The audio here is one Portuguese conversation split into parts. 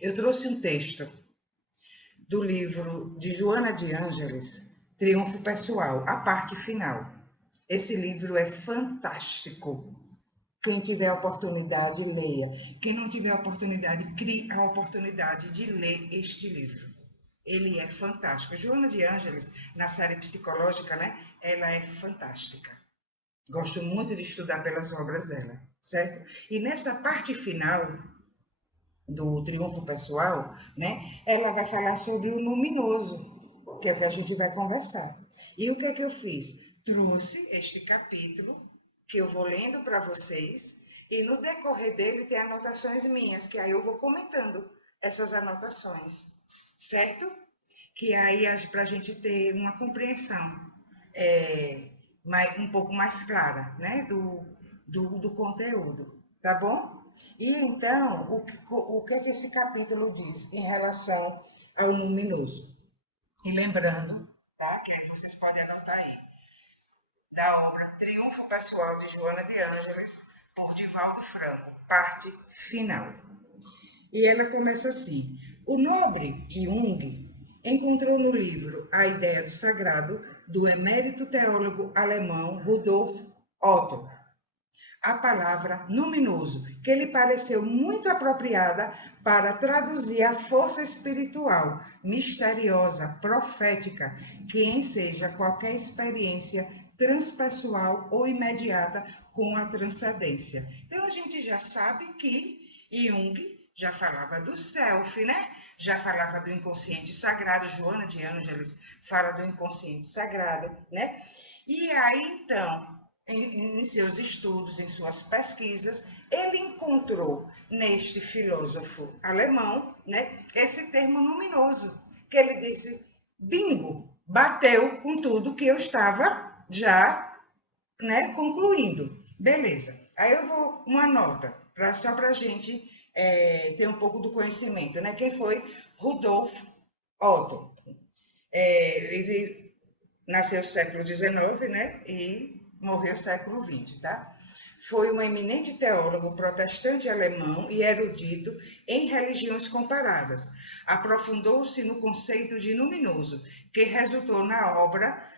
Eu trouxe um texto do livro de Joana de Ângeles, Triunfo Pessoal, a parte final. Esse livro é fantástico. Quem tiver a oportunidade, leia. Quem não tiver a oportunidade, crie a oportunidade de ler este livro. Ele é fantástico. Joana de Ângeles, na série psicológica, né? Ela é fantástica. Gosto muito de estudar pelas obras dela, certo? E nessa parte final do Triunfo Pessoal, né? Ela vai falar sobre o luminoso, que é o que a gente vai conversar. E o que é que eu fiz? Trouxe este capítulo que eu vou lendo para vocês e no decorrer dele tem anotações minhas, que aí eu vou comentando essas anotações, certo? Que aí para a gente ter uma compreensão um pouco mais clara, né, do conteúdo, tá bom? E então, o que é que esse capítulo diz em relação ao luminoso? E lembrando, tá, que aí vocês podem anotar aí, da obra Triunfo Pessoal de Joana de Ângeles, por Divaldo Franco, parte final. E ela começa assim: o nobre Jung encontrou no livro A Ideia do Sagrado, do emérito teólogo alemão Rudolf Otto, a palavra luminoso, que lhe pareceu muito apropriada para traduzir a força espiritual, misteriosa, profética, que enseja qualquer experiência transpessoal ou imediata com a transcendência. Então a gente já sabe que Jung já falava do self, né? Já falava do inconsciente sagrado, Joana de Ângeles fala do inconsciente sagrado, né? E aí então, em seus estudos, em suas pesquisas, ele encontrou neste filósofo alemão, né, esse termo luminoso, que ele disse: bingo, bateu com tudo que eu estava já, né, concluindo. Beleza. Aí eu vou uma nota, só para a gente ter um pouco do conhecimento, né? Quem foi Rudolf Otto? Ele nasceu no século XIX, né? E morreu no século XX, tá? Foi um eminente teólogo protestante alemão e erudito em religiões comparadas. Aprofundou-se no conceito de luminoso, que resultou na obra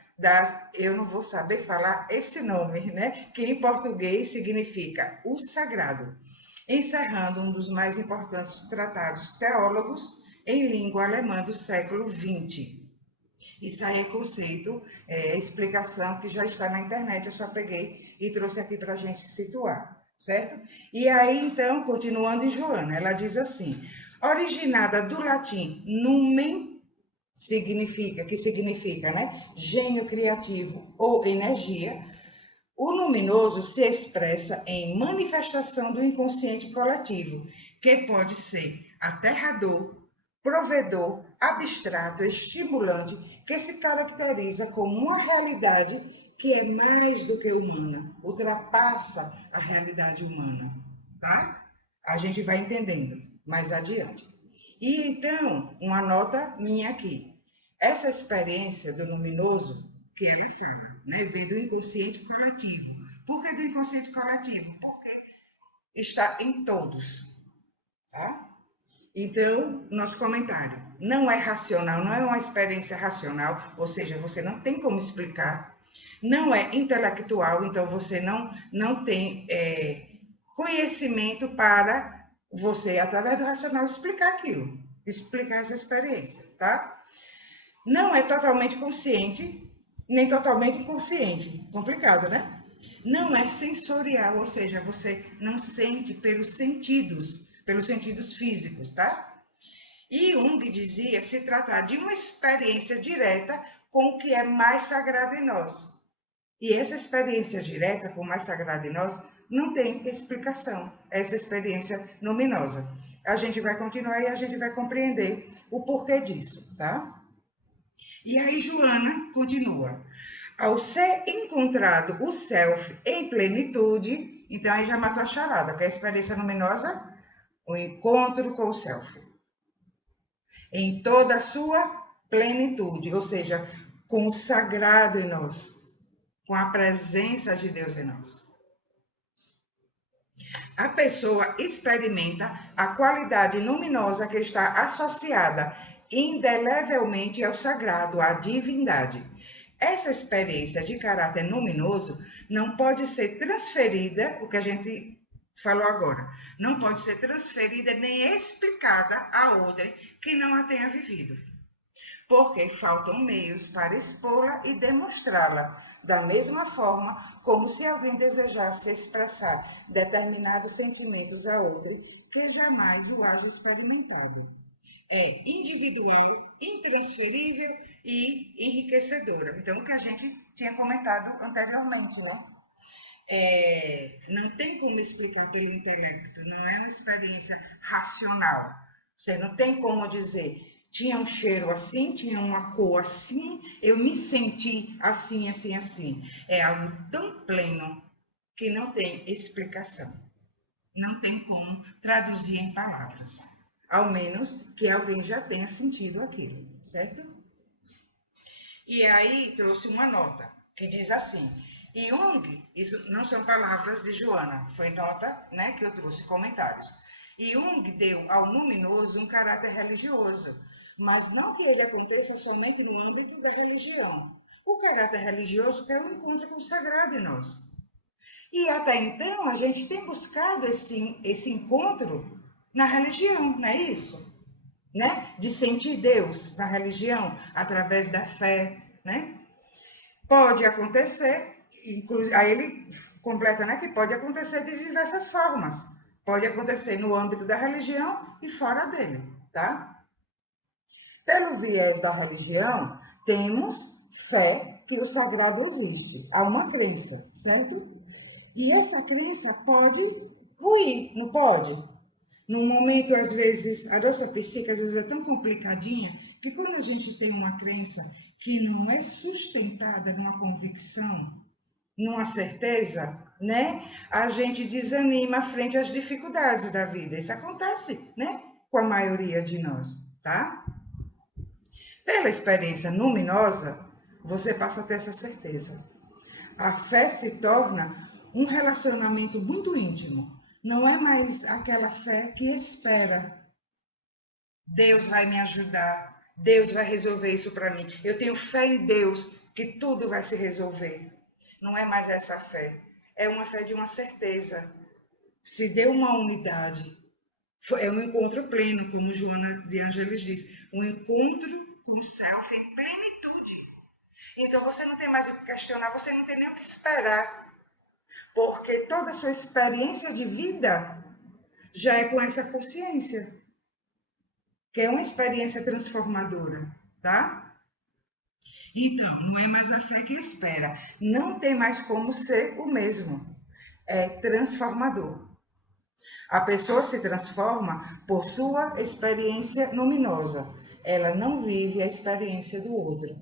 eu não vou saber falar esse nome, né? Que em português significa o sagrado, encerrando um dos mais importantes tratados teólogos em língua alemã do século XX. Isso aí é conceito, explicação que já está na internet, eu só peguei e trouxe aqui para a gente se situar, certo? E aí, então, continuando em Joana, ela diz assim: originada do latim numen, que significa, né, gênio criativo ou energia, o luminoso se expressa em manifestação do inconsciente coletivo, que pode ser aterrador, provedor, abstrato, estimulante, que se caracteriza como uma realidade que é mais do que humana, ultrapassa a realidade humana, tá? A gente vai entendendo mais adiante. E então, uma nota minha aqui. Essa experiência do luminoso que ele fala, né, vem do inconsciente coletivo. Por que do inconsciente coletivo? Porque está em todos, tá? Então, nosso comentário. Não é racional, não é uma experiência racional, ou seja, você não tem como explicar. Não é intelectual, então você não tem conhecimento para você, através do racional, explicar aquilo, explicar essa experiência, tá? Não é totalmente consciente, nem totalmente inconsciente. Complicado, né? Não é sensorial, ou seja, você não sente pelos sentidos físicos, tá? E Jung dizia se tratar de uma experiência direta com o que é mais sagrado em nós. E essa experiência direta com o mais sagrado em nós não tem explicação, essa experiência luminosa. A gente vai continuar e a gente vai compreender o porquê disso, tá? E aí Joana continua. Ao ser encontrado o self em plenitude, então aí já matou a charada, que é a experiência luminosa, o encontro com o self em toda a sua plenitude, ou seja, com o sagrado em nós, com a presença de Deus em nós. A pessoa experimenta a qualidade luminosa que está associada indelevelmente ao sagrado, à divindade. Essa experiência de caráter luminoso não pode ser transferida, o que a gente falou agora, não pode ser transferida nem explicada a outra que não a tenha vivido, porque faltam meios para expô-la e demonstrá-la, da mesma forma como se alguém desejasse expressar determinados sentimentos a outro que jamais o haja experimentado. É individual, intransferível e enriquecedora. Então, o que a gente tinha comentado anteriormente, né? Não tem como explicar pelo intelecto, não é uma experiência racional. Você não tem como dizer, tinha um cheiro assim, tinha uma cor assim, eu me senti assim, assim, assim. É algo tão pleno que não tem explicação. Não tem como traduzir em palavras. Ao menos que alguém já tenha sentido aquilo, certo? E aí trouxe uma nota que diz assim: Jung, isso não são palavras de Joana, foi nota, né, que eu trouxe comentários. Jung deu ao luminoso um caráter religioso, mas não que ele aconteça somente no âmbito da religião. O caráter religioso é o encontro com o sagrado em nós. E até então a gente tem buscado esse encontro na religião, não é isso? Né? De sentir Deus na religião através da fé, né? Pode acontecer, aí ele completa, né, que pode acontecer de diversas formas. Pode acontecer no âmbito da religião e fora dele, tá? Pelo viés da religião, temos fé que o sagrado existe. Há uma crença, certo? E essa crença pode ruir, não pode? Num momento, às vezes, a nossa psique às vezes é tão complicadinha que quando a gente tem uma crença que não é sustentada numa convicção, numa certeza, né? A gente desanima frente às dificuldades da vida. Isso acontece, né? Com a maioria de nós, tá? Pela experiência luminosa, você passa a ter essa certeza. A fé se torna um relacionamento muito íntimo. Não é mais aquela fé que espera. Deus vai me ajudar. Deus vai resolver isso para mim. Eu tenho fé em Deus que tudo vai se resolver. Não é mais essa fé. É uma fé de uma certeza. Se deu uma unidade. É um encontro pleno, como Joana de Ângeles diz. Um encontro com o self em plenitude. Então você não tem mais o que questionar, você não tem nem o que esperar. Porque toda a sua experiência de vida já é com essa consciência, que é uma experiência transformadora, tá? Então, não é mais a fé que espera, não tem mais como ser o mesmo, é transformador. A pessoa se transforma por sua experiência luminosa, ela não vive a experiência do outro,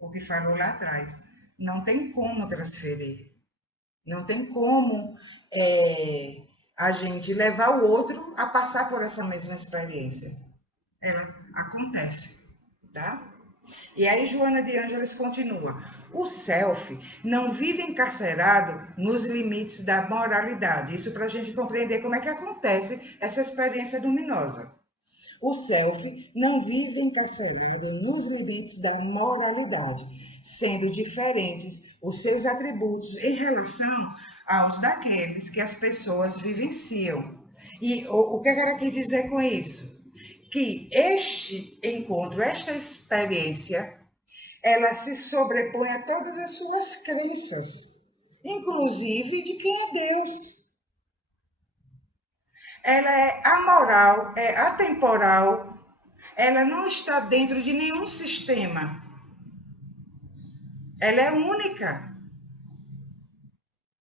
o que falou lá atrás. Não tem como transferir. Não tem como a gente levar o outro a passar por essa mesma experiência. Ela acontece, tá? E aí Joana de Ângeles continua. O self não vive encarcerado nos limites da moralidade. Isso para a gente compreender como é que acontece essa experiência luminosa. O self não vive encarcerado nos limites da moralidade, sendo diferentes os seus atributos em relação aos daqueles que as pessoas vivenciam. E o que ela quer dizer com isso? Que este encontro, esta experiência, ela se sobrepõe a todas as suas crenças, inclusive de quem é Deus. Ela é amoral, é atemporal, ela não está dentro de nenhum sistema. Ela é única.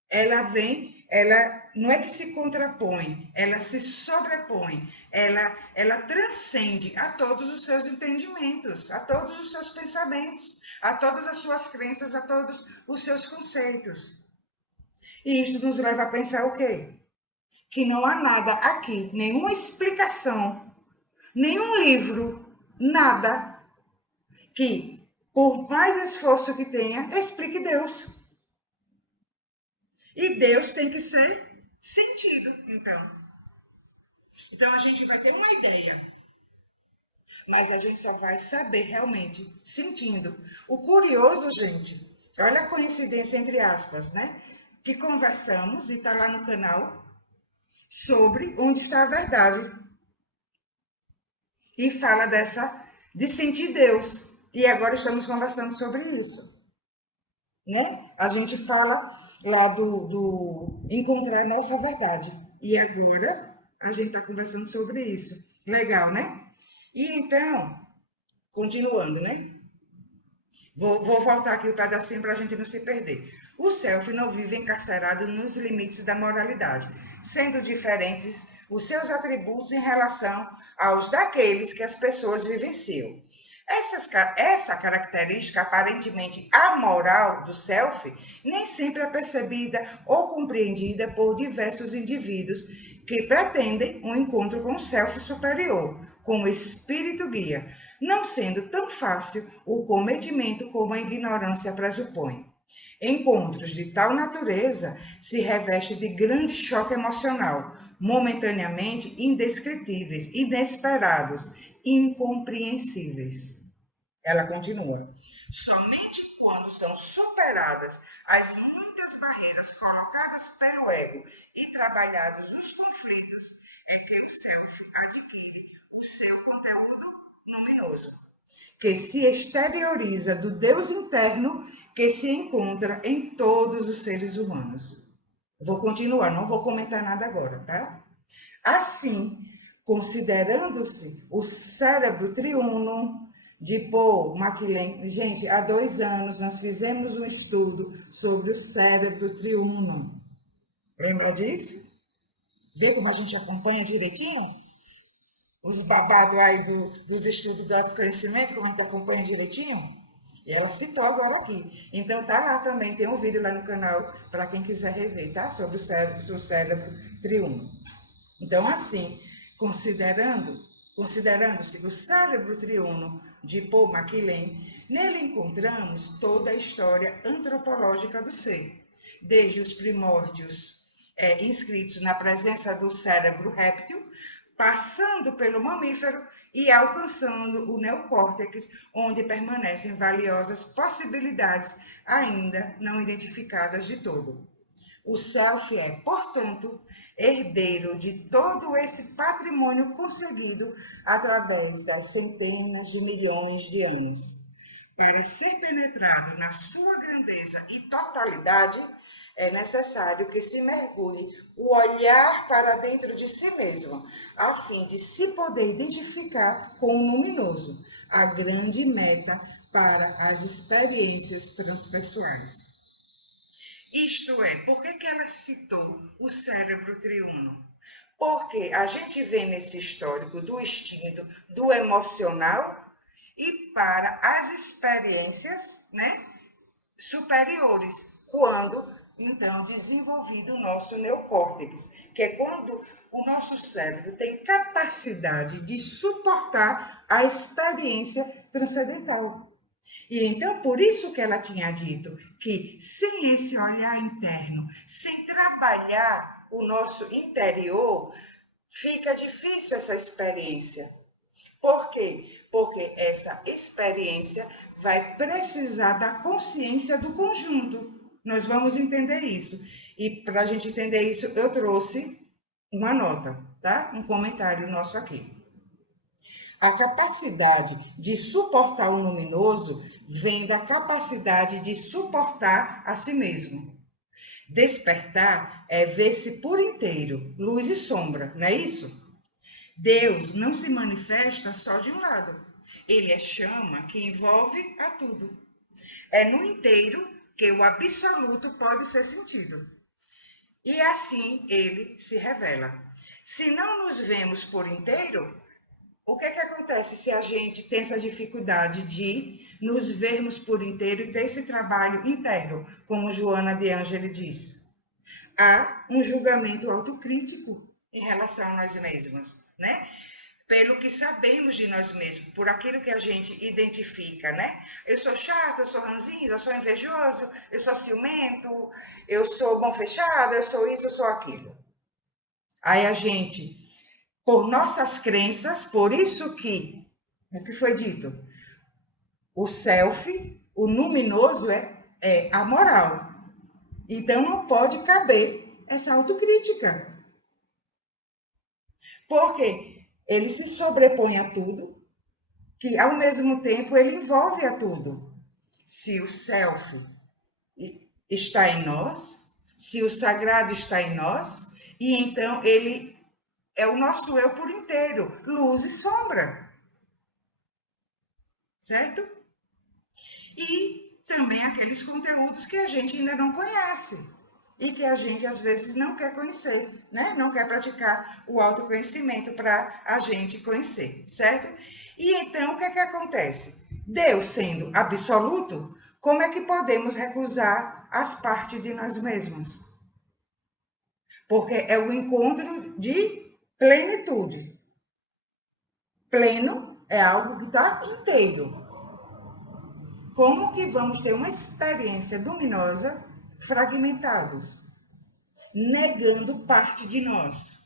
Ela vem, ela não é que se contrapõe, ela se sobrepõe, ela transcende a todos os seus entendimentos, a todos os seus pensamentos, a todas as suas crenças, a todos os seus conceitos. E isso nos leva a pensar o quê? Que não há nada aqui, nenhuma explicação, nenhum livro, nada que, por mais esforço que tenha, explique Deus. E Deus tem que ser sentido, então. Então a gente vai ter uma ideia, mas a gente só vai saber realmente sentindo. O curioso, gente, olha a coincidência entre aspas, né? Que conversamos e está lá no canal sobre onde está a verdade e fala de sentir Deus. E agora estamos conversando sobre isso, né? A gente fala lá do encontrar a nossa verdade. E agora a gente está conversando sobre isso. Legal, né? E então, continuando, né? Vou voltar aqui o pedacinho para a gente não se perder. O self não vive encarcerado nos limites da moralidade, sendo diferentes os seus atributos em relação aos daqueles que as pessoas vivenciam. Essa característica aparentemente amoral do self nem sempre é percebida ou compreendida por diversos indivíduos que pretendem um encontro com o self superior, com o espírito guia, não sendo tão fácil o cometimento como a ignorância pressupõe. Encontros de tal natureza se revestem de grande choque emocional, momentaneamente indescritíveis, inesperados, incompreensíveis. Ela continua. Somente quando são superadas as muitas barreiras colocadas pelo ego e trabalhados os conflitos é que o self adquire o seu conteúdo luminoso, que se exterioriza do Deus interno que se encontra em todos os seres humanos. Vou continuar, não vou comentar nada agora, tá? Assim, considerando-se o cérebro triuno de Paul MacLean, gente, há 2 anos nós fizemos um estudo sobre o cérebro triuno. Lembra disso? Vê como a gente acompanha direitinho? Os babados aí dos estudos do autoconhecimento, como a gente acompanha direitinho? E ela citou agora aqui. Então tá lá também, tem um vídeo lá no canal para quem quiser rever, tá? Sobre o cérebro triuno. Então, assim, considerando-se o cérebro triuno de Paul MacLean, nele encontramos toda a história antropológica do ser, desde os primórdios inscritos na presença do cérebro réptil, passando pelo mamífero e alcançando o neocórtex, onde permanecem valiosas possibilidades ainda não identificadas de todo. O self é, portanto, herdeiro de todo esse patrimônio conseguido através das centenas de milhões de anos. Para ser penetrado na sua grandeza e totalidade, é necessário que se mergulhe o olhar para dentro de si mesmo, a fim de se poder identificar com o luminoso, a grande meta para as experiências transpessoais. Isto é, por que ela citou o cérebro triuno? Porque a gente vê nesse histórico do instinto, do emocional e para as experiências, né, superiores, quando então desenvolvido o nosso neocórtex, que é quando o nosso cérebro tem capacidade de suportar a experiência transcendental. E então, por isso que ela tinha dito que sem esse olhar interno, sem trabalhar o nosso interior, fica difícil essa experiência. Por quê? Porque essa experiência vai precisar da consciência do conjunto. Nós vamos entender isso. E para a gente entender isso, eu trouxe uma nota, tá? Um comentário nosso aqui. A capacidade de suportar o luminoso vem da capacidade de suportar a si mesmo. Despertar é ver-se por inteiro, luz e sombra, não é isso? Deus não se manifesta só de um lado. Ele é chama que envolve a tudo. É no inteiro que o absoluto pode ser sentido. E assim ele se revela. Se não nos vemos por inteiro, o que acontece se a gente tem essa dificuldade de nos vermos por inteiro e ter esse trabalho interno, como Joana de Ângeli diz? Há um julgamento autocrítico em relação a nós mesmos, né? Pelo que sabemos de nós mesmos, por aquilo que a gente identifica, né? Eu sou chato, eu sou ranzinho, eu sou invejoso, eu sou ciumento, eu sou bom fechado, eu sou isso, eu sou aquilo. Aí a gente, por nossas crenças, por isso que, o que foi dito, o self, o luminoso é amoral. Então não pode caber essa autocrítica. Porque ele se sobrepõe a tudo, que ao mesmo tempo ele envolve a tudo. Se o self está em nós, se o sagrado está em nós, e então ele é o nosso eu por inteiro, luz e sombra, certo? E também aqueles conteúdos que a gente ainda não conhece e que a gente às vezes não quer conhecer, né? Não quer praticar o autoconhecimento para a gente conhecer, certo? E então o que é que acontece? Deus sendo absoluto, como é que podemos recusar as partes de nós mesmos? Porque é o encontro de plenitude. Pleno é algo que está inteiro. Como que vamos ter uma experiência luminosa fragmentados, negando parte de nós,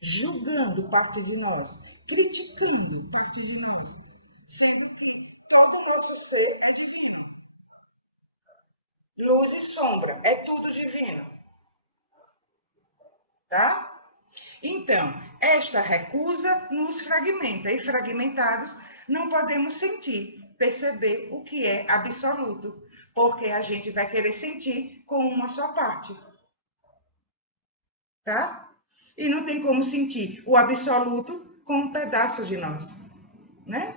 julgando parte de nós, criticando parte de nós, sendo que todo o nosso ser é divino. Luz e sombra, é tudo divino. Tá? Então, esta recusa nos fragmenta, e fragmentados não podemos sentir, perceber o que é absoluto, porque a gente vai querer sentir com uma só parte, tá? E não tem como sentir o absoluto com um pedaço de nós, né?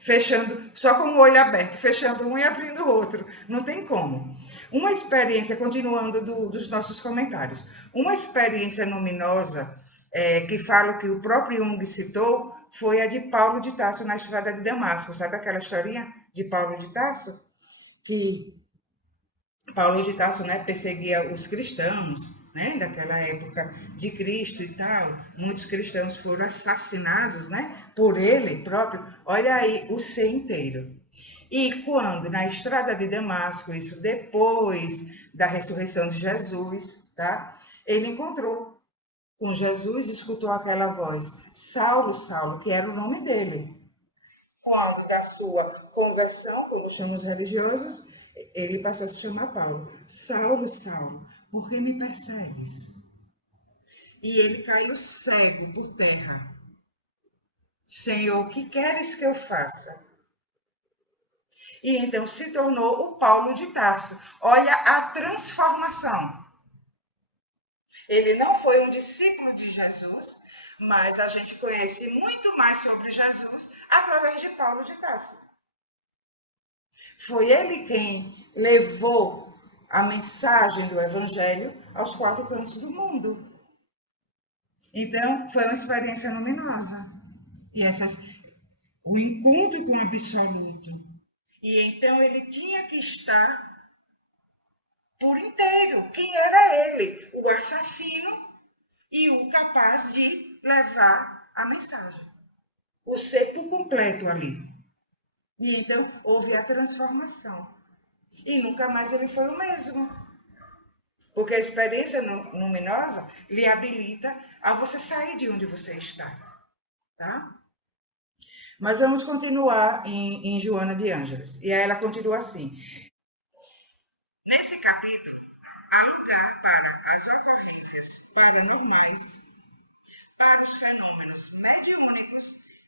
Fechando, só com o olho aberto, fechando um e abrindo o outro, não tem como. Uma experiência, continuando dos nossos comentários, uma experiência luminosa que falo que o próprio Jung citou, foi a de Paulo de Tarso na estrada de Damasco. Sabe aquela historinha de Paulo de Tarso? Que Paulo de Tarso, né, perseguia os cristãos, né, daquela época de Cristo e tal. Muitos cristãos foram assassinados, né, por ele próprio. Olha aí o ser inteiro. E quando na estrada de Damasco, isso depois da ressurreição de Jesus, tá? Ele encontrou com Jesus, escutou aquela voz, Saulo, Saulo, que era o nome dele. Quando da sua conversão, como chamam os religiosos, ele passou a se chamar Paulo. Saulo, Saulo, por que me persegues? E ele caiu cego por terra. Senhor, o que queres que eu faça? E então se tornou o Paulo de Tarso. Olha a transformação. Ele não foi um discípulo de Jesus, mas a gente conhece muito mais sobre Jesus através de Paulo de Tarso. Foi ele quem levou a mensagem do Evangelho aos quatro cantos do mundo. Então, foi uma experiência luminosa. E o encontro com o absoluto. E então ele tinha que estar por inteiro. Quem era ele? O assassino e o capaz de levar a mensagem. O ser por completo ali. E então houve a transformação. E nunca mais ele foi o mesmo. Porque a experiência luminosa lhe habilita a você sair de onde você está. Tá? Mas vamos continuar em Joana de Ângeles. E aí ela continua assim. Nesse capítulo, há lugar para as ocorrências paranormais, para os fenômenos mediúnicos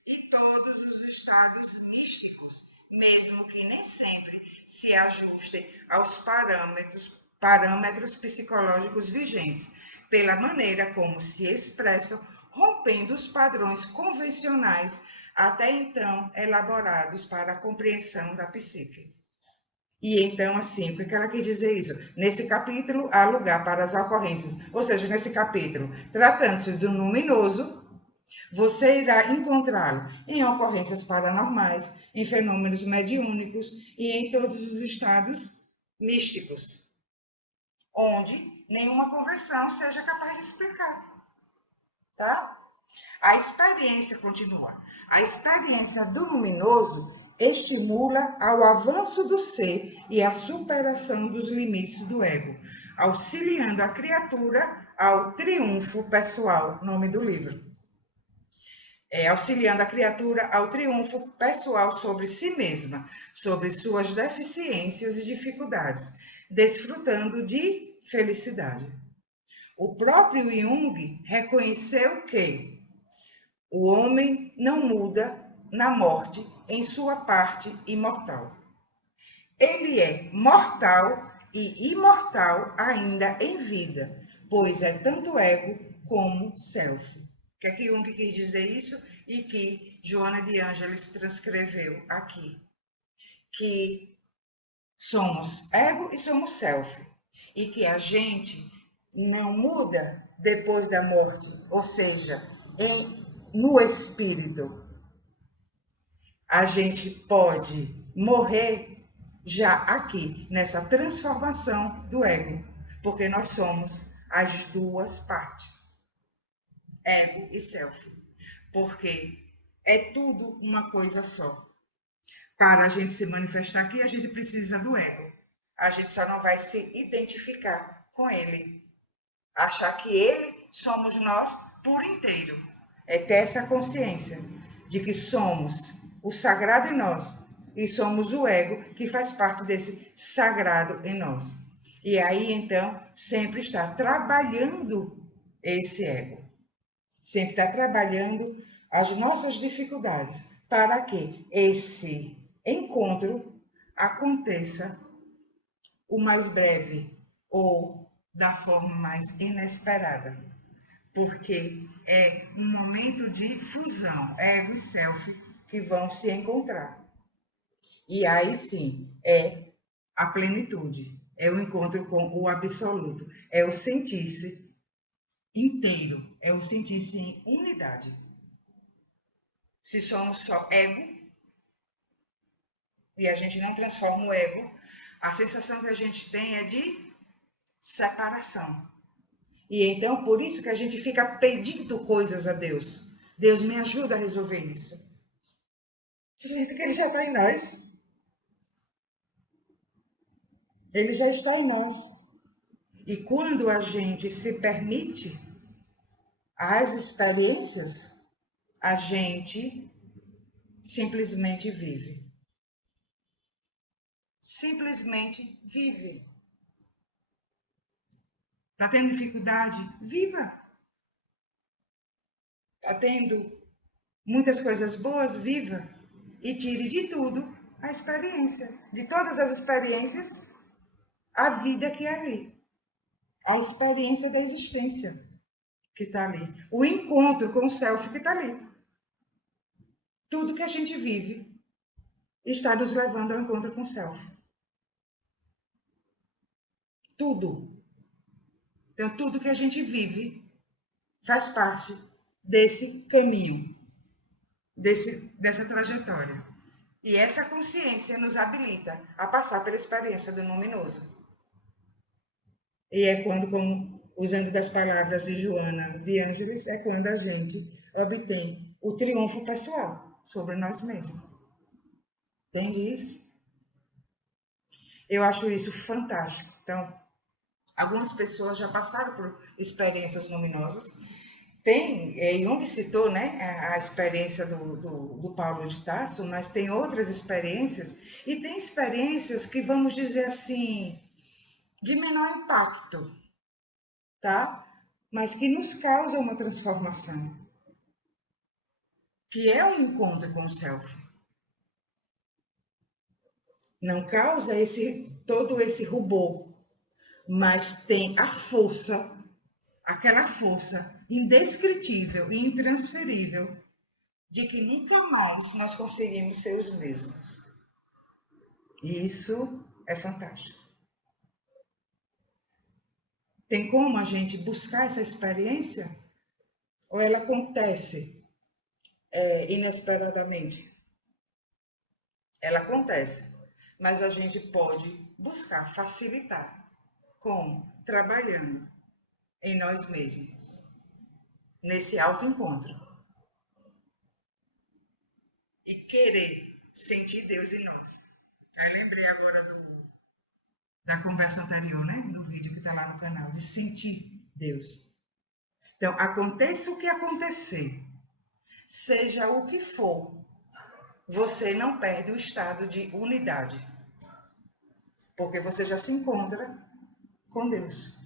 e todos os estados místicos, mesmo que nem sempre se ajustem aos parâmetros psicológicos vigentes, pela maneira como se expressam, rompendo os padrões convencionais até então elaborados para a compreensão da psique. E então, assim, o que ela quer dizer isso? Nesse capítulo, há lugar para as ocorrências. Ou seja, nesse capítulo, tratando-se do luminoso, você irá encontrá-lo em ocorrências paranormais, em fenômenos mediúnicos e em todos os estados místicos, onde nenhuma conversão seja capaz de explicar. Tá? A experiência continua. A experiência do luminoso estimula ao avanço do ser e à superação dos limites do ego. auxiliando a criatura ao triunfo pessoal, nome do livro. Auxiliando a criatura ao triunfo pessoal sobre si mesma, sobre suas deficiências e dificuldades, desfrutando de felicidade. O próprio Jung reconheceu que o homem não muda na morte em sua parte imortal. Ele é mortal e imortal ainda em vida, pois é tanto ego como self. Que é que Jung quis dizer isso e que Joana de Ângeles transcreveu aqui. Que somos ego e somos self. E que a gente não muda depois da morte, ou seja, no espírito. A gente pode morrer já aqui, nessa transformação do ego, porque nós somos as duas partes, ego e self, porque é tudo uma coisa só. Para a gente se manifestar aqui, a gente precisa do ego. A gente só não vai se identificar com ele, achar que ele somos nós por inteiro. É ter essa consciência de que somos o sagrado em nós e somos o ego que faz parte desse sagrado em nós. E aí, então, sempre está trabalhando esse ego. Sempre está trabalhando as nossas dificuldades para que esse encontro aconteça o mais breve ou da forma mais inesperada, porque é um momento de fusão, ego e self, que vão se encontrar. E aí sim, é a plenitude, é o encontro com o absoluto, é o sentir-se inteiro, é o sentir-se em unidade. Se somos só ego, e a gente não transforma o ego, a sensação que a gente tem é de separação. E então, por isso que a gente fica pedindo coisas a Deus. Deus, me ajuda a resolver isso. Sendo que Ele já está em nós. Ele já está em nós. E quando a gente se permite as experiências, a gente simplesmente vive. Simplesmente vive. Está tendo dificuldade? Viva. Está tendo muitas coisas boas? Viva. E tire de tudo a experiência. De todas as experiências, a vida que é ali. A experiência da existência que está ali. O encontro com o self que está ali. Tudo que a gente vive está nos levando ao encontro com o self. Tudo. Então, tudo que a gente vive faz parte desse caminho, dessa trajetória. E essa consciência nos habilita a passar pela experiência do luminoso. E é quando, como usando das palavras de Joana de Ângeles, é quando a gente obtém o triunfo pessoal sobre nós mesmos. Entende isso? Eu acho isso fantástico. Então, algumas pessoas já passaram por experiências luminosas. Tem, Jung citou, né, a experiência do Paulo de Tarso, mas tem outras experiências, e tem experiências que, vamos dizer assim, de menor impacto, tá? Mas que nos causam uma transformação, que é um encontro com o self. Não causa todo esse rubor, mas tem a força, aquela força indescritível e intransferível de que nunca mais nós conseguimos ser os mesmos. E isso é fantástico. Tem como a gente buscar essa experiência? Ou ela acontece inesperadamente? Ela acontece, mas a gente pode buscar facilitar. Como? Trabalhando em nós mesmos, nesse autoencontro. E querer sentir Deus em nós. Aí lembrei agora da conversa anterior, né? Do vídeo que está lá no canal, de sentir Deus. Então, aconteça o que acontecer, seja o que for, você não perde o estado de unidade, porque você já se encontra com Deus.